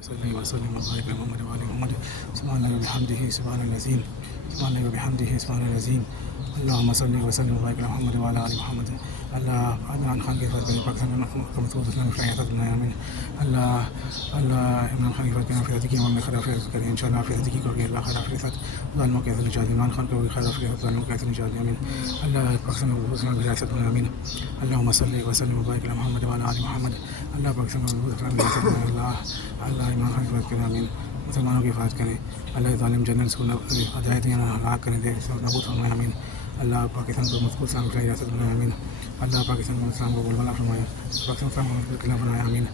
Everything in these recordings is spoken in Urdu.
وصلي وسلم وبارك على محمد وعلى محمد. سبحان الله وبحمده سبحان العظيم. سبحان الله وبحمده سبحان العظيم. اللهم صل وسلم وبارك على محمد وعلى ال محمد. الله عن خلق فرقه پاکستان میں کمزور اسلام شریعت بنایا امین. اللہ عمران خان کی فرقہ نافذ کی امام میں خلاف کریں انشاءاللہ حافظ کی کو اللہ خلاف کے ساتھ ظالموں کے نجات عمران خان کو خلاف کے ظالموں کے نجات امین. اللہ پاکستان میں اسلام کی ریاست بنایا امین. اللهم صل وسلم وبارك على محمد وعلى ال محمد. اللہ پاکستان میں اسلام کی ریاست بنایا. اللہ عمران خان کی فرقہ کریں امین. مسلمانوں کی حفاظت کرے. اللہ ظالم جنرل کو ہدایت دینا ہلاک کرنے دے نابود فرمائے امین. اللہ پاکستان کو مضبوط اسلام کی ریاست بنائے امین. اللہ پاکستان کو اسلام کو بولبلا فرمائے. پاکستان اسلام کو قلعہ بنائے امین.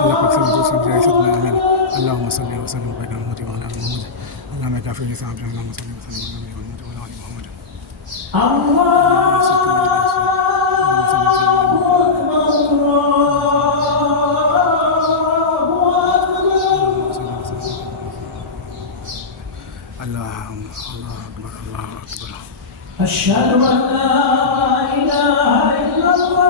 اللہ پاکستان کو اسلام کی ریاست بنائے امین. اللهم صل وسلم وبارك على محمد وعلى ال محمد. اللهم كافر الاسلام اللهم صل وسلم وبارك على محمد وعلى ال محمد. اللہ اکبر اللہ اکبر. اشہد ان لا الہ الا اللہ.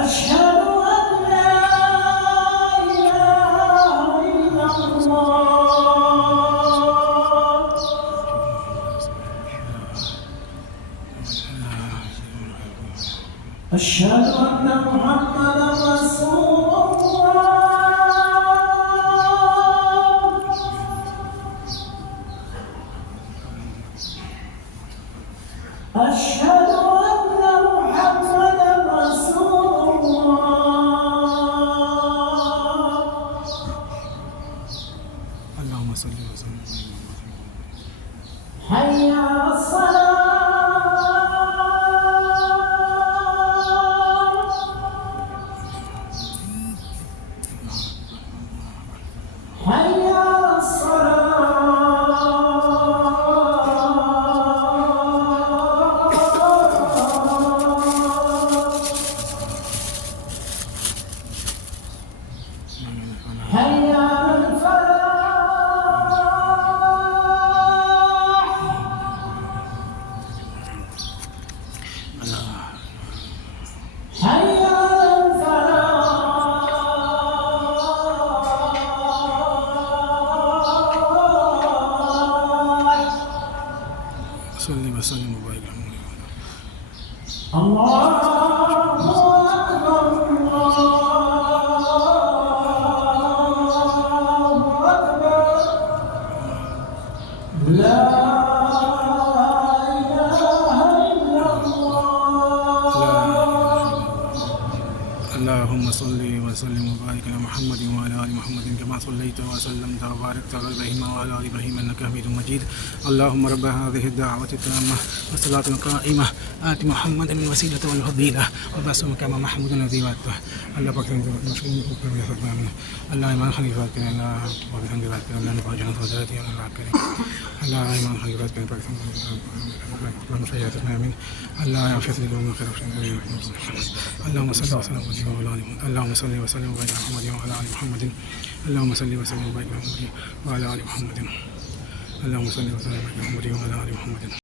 اشہد ان لا الہ الا اللہ. اشہد ان محمدا رسول اللہ. اشہد ان محمدا رسول اللہ. اللهم صل وسلم. حي على الصلاة. حي على الصلاة. حي على الفلاح. حي على الفلاح. صلی وسلم وبارك على محمد. الله أكبر الله أكبر. لا إله إلا الله. اللهم صل وسلم وبارك على محمد وعلى ال محمد كما صليت وسلمت وباركت على ابراهيم وعلى ال ابراهيم انك حميد مجيد. اللهم رب هذه الدعوة التامة والصلاة القائمة آت محمدا من الوسيلة والفضيلة وبعثه مقاما محمودا الذي وعدته. اللہ پاکستان کو مشکل پر ریاست میں اللہ ایمان خلیفہ کریں. اللہ پاکستان کی بات کریں. اللہ نے جنت وزارت اللہ کریں. اللہ ایمان خلیفہ کریں پاکستان کو ریاست میں امین. اللہ عافیت للوم خیر. اللهم صل وسلم وبارك على محمد. اللهم صل وسلم وبارك على محمد وعلى ال محمد. اللهم صل وسلم وبارك على محمد وعلى ال محمد. اللهم صل وسلم وبارك على محمد وعلى ال محمد.